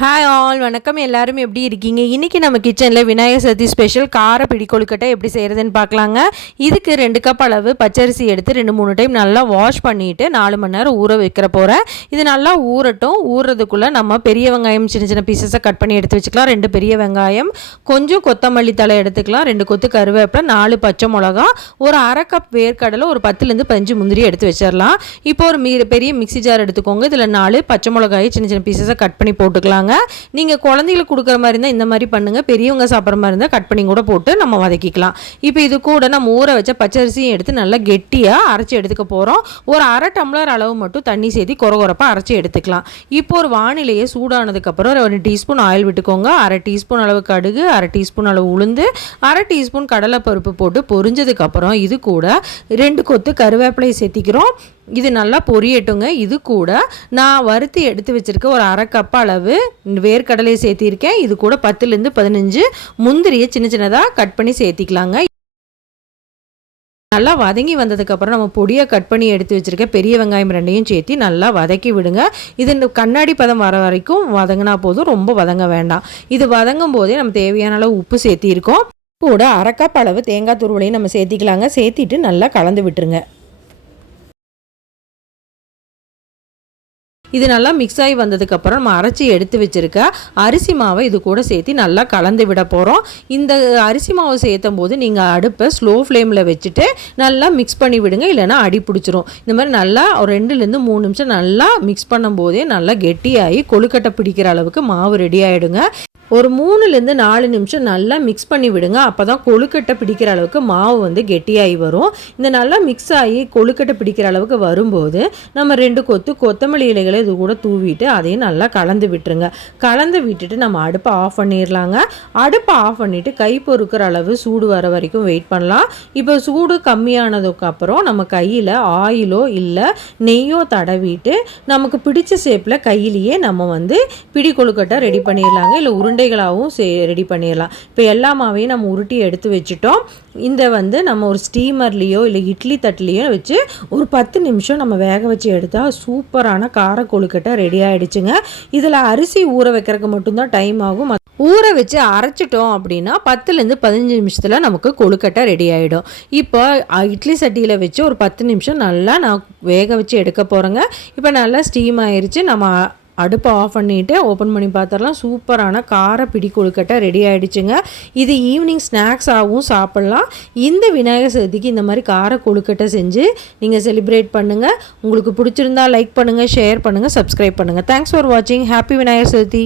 Hi all வணக்கம். எல்லாரும் எப்படி இருக்கீங்க? இன்றைக்கி நம்ம கிச்சனில் விநாயகர் சதுர்த்தி ஸ்பெஷல் கார பிடி கொழுக்கட்டை எப்படி செய்கிறதுன்னு பார்க்கலாங்க. இதுக்கு ரெண்டு கப் அளவு பச்சரிசி எடுத்து ரெண்டு மூணு டைம் நல்லா வாஷ் பண்ணிவிட்டு நாலு மணி நேரம் ஊற வைக்கிற போகிறேன் இது நல்லா ஊறட்டும். ஊறுறதுக்குள்ளே நம்ம பெரிய வெங்காயம் சின்ன சின்ன பீசஸை கட் பண்ணி எடுத்து வச்சுக்கலாம். ரெண்டு பெரிய வெங்காயம் கொஞ்சம் கொத்தமல்லி தலை எடுத்துக்கலாம். ரெண்டு கொத்து கருவேப்பிலை நாலு பச்சை மிளகா ஒரு அரை கப் வேர்க்கடலை ஒரு பத்துலேருந்து பதினஞ்சு முந்திரி எடுத்து வச்சிடலாம் இப்போ ஒரு மீ பெரிய மிக்சி ஜார் எடுத்துக்கோங்க. இதில் நாலு பச்சை மிளகாயை சின்ன சின்ன பீசஸை கட் பண்ணி போட்டுக்கலாங்க. நீங்கள் குழந்தைகளுக்கு கொடுக்குற மாதிரி இருந்தால் இந்த மாதிரி பண்ணுங்கள் பெரியவங்க சாப்பிட்ற மாதிரி இருந்தால் கட் பண்ணி கூட போட்டு நம்ம வதக்கிக்கலாம். இப்போ இது கூட நம்ம ஊற வச்ச பச்சரிசியும் எடுத்து நல்லா கெட்டியாக அரைச்சி எடுத்துக்க போகிறோம் ஒரு அரை டம்ளர் அளவு மட்டும் தண்ணி சேர்த்தி குறகுறப்பாக அரைச்சி எடுத்துக்கலாம். இப்போ ஒரு வானிலையே சூடானதுக்கப்புறம் ஒரு டீஸ்பூன் ஆயில் விட்டுக்கோங்க. அரை டீஸ்பூன் அளவு கடுகு அரை டீஸ்பூன் அளவு உளுந்து அரை டீஸ்பூன் கடலைப்பருப்பு போட்டு பொரிஞ்சதுக்கப்புறம் இது கூட ரெண்டு கொத்து கருவேப்பிலையை சேர்த்திக்கிறோம். இது நல்லா பொரியட்டுங்க. இது கூட நான் வறுத்து எடுத்து வச்சுருக்க ஒரு அரை கப் அளவு வேர்க்கடலையை சேர்த்திருக்கேன். இது கூட பத்துலேருந்து பதினஞ்சு முந்திரியை சின்ன சின்னதாக கட் பண்ணி சேர்த்திக்கலாங்க. நல்லா வதங்கி வந்ததுக்கப்புறம் நம்ம பொடியை கட் பண்ணி எடுத்து வச்சுருக்க பெரிய வெங்காயம் ரெண்டையும் சேர்த்து நல்லா வதக்கி விடுங்க. இது இந்த கண்ணாடி பதம் வர வரைக்கும் வதங்கினா போதும் ரொம்ப வதங்க வேண்டாம். இது வதங்கும் போதே நம்ம தேவையான அளவு உப்பு சேர்த்திருக்கோம். கூட அரைக்கப் அளவு தேங்காய் துருவலையும் நம்ம சேர்த்திக்கலாங்க. சேர்த்திட்டு நல்லா கலந்து விட்டுருங்க. இது நல்லா மிக்ஸ் ஆகி வந்ததுக்கப்புறம் நம்ம அரைச்சி எடுத்து வச்சுருக்க அரிசி மாவை இது கூட சேர்த்து நல்லா கலந்து விட போகிறோம் இந்த அரிசி மாவை சேர்த்தும் போது நீங்கள் அடுப்பை ஸ்லோ ஃப்ளேமில் வச்சுட்டு நல்லா மிக்ஸ் பண்ணி விடுங்க இல்லைனா அடி பிடிச்சிரும். இந்த மாதிரி நல்லா ஒரு ரெண்டுலேருந்து மூணு நிமிஷம் நல்லா மிக்ஸ் பண்ணும்போதே நல்லா கெட்டியாகி கொழுக்கட்டை பிடிக்கிற அளவுக்கு மாவு ரெடி ஆகிடுங்க ஒரு மூணுலேருந்து நாலு நிமிஷம் நல்லா மிக்ஸ் பண்ணி விடுங்க. அப்போ தான் கொழுக்கட்டை பிடிக்கிற அளவுக்கு மாவு வந்து கெட்டியாகி வரும். இந்த நல்லா மிக்ஸ் ஆகி கொழுக்கட்டை பிடிக்கிற அளவுக்கு வரும்போது நம்ம ரெண்டு கொத்து கொத்தமல்லி இலைகளை இது கூட தூவிட்டு அதையும் நல்லா கலந்து விட்டுருங்க. கலந்து விட்டுட்டு நம்ம அடுப்பை ஆஃப் பண்ணிடலாங்க. அடுப்பை ஆஃப் பண்ணிவிட்டு கை பொறுக்கிற அளவு சூடு வர வரைக்கும் வெயிட் பண்ணலாம். இப்போ சூடு கம்மியானதுக்கு அப்புறம் நம்ம கையில் ஆயிலோ இல்லை நெய்யோ தடவிட்டு நமக்கு பிடிச்ச ஷேப்பில் கையிலேயே நம்ம வந்து பிடி கொழுக்கட்டை ரெடி பண்ணிடலாங்க. இல்லை உருண்டை உருண்டைகளாகவும் சே ரெடி பண்ணிடலாம். இப்போ எல்லா மாவையும் நம்ம உருட்டி எடுத்து வச்சுட்டோம். இந்த வந்து நம்ம ஒரு ஸ்டீமர்லேயோ இல்லை இட்லி தட்டுலேயோ வச்சு ஒரு பத்து நிமிஷம் நம்ம வேக வச்சு எடுத்தால் சூப்பரான கார கொழுக்கட்டை ரெடி ஆகிடுச்சுங்க இதில் அரிசி ஊற வைக்கிறதுக்கு மட்டும்தான் டைம் ஆகும். ஊற வச்சு அரைச்சிட்டோம் அப்படின்னா பத்துலேருந்து பதினஞ்சு நிமிஷத்தில் நமக்கு கொழுக்கட்டை ரெடி ஆகிடும் இப்போ இட்லி சட்டியில் வச்சு ஒரு பத்து நிமிஷம் நல்லா நான் வேக வச்சு எடுக்க போகிறேங்க இப்போ நல்லா ஸ்டீம் ஆயிடுச்சு நம்ம அடுப்பை ஆஃப் பண்ணிவிட்டு ஓப்பன் பண்ணி பார்த்துடலாம். சூப்பரான கார பிடி கொழுக்கட்டை ரெடி ஆகிடுச்சுங்க இது ஈவினிங் ஸ்நாக்ஸாகவும் சாப்பிட்லாம். இந்த விநாயகர் சதுர்த்திக்கு இந்த மாதிரி கார கொழுக்கட்டை செஞ்சு நீங்கள் செலிப்ரேட் பண்ணுங்கள் உங்களுக்கு பிடிச்சிருந்தா லைக் பண்ணுங்கள் ஷேர் பண்ணுங்கள் சப்ஸ்கிரைப் பண்ணுங்கள் தேங்க்ஸ் ஃபார் வாட்சிங் ஹாப்பி விநாயகர் சதுர்த்தி.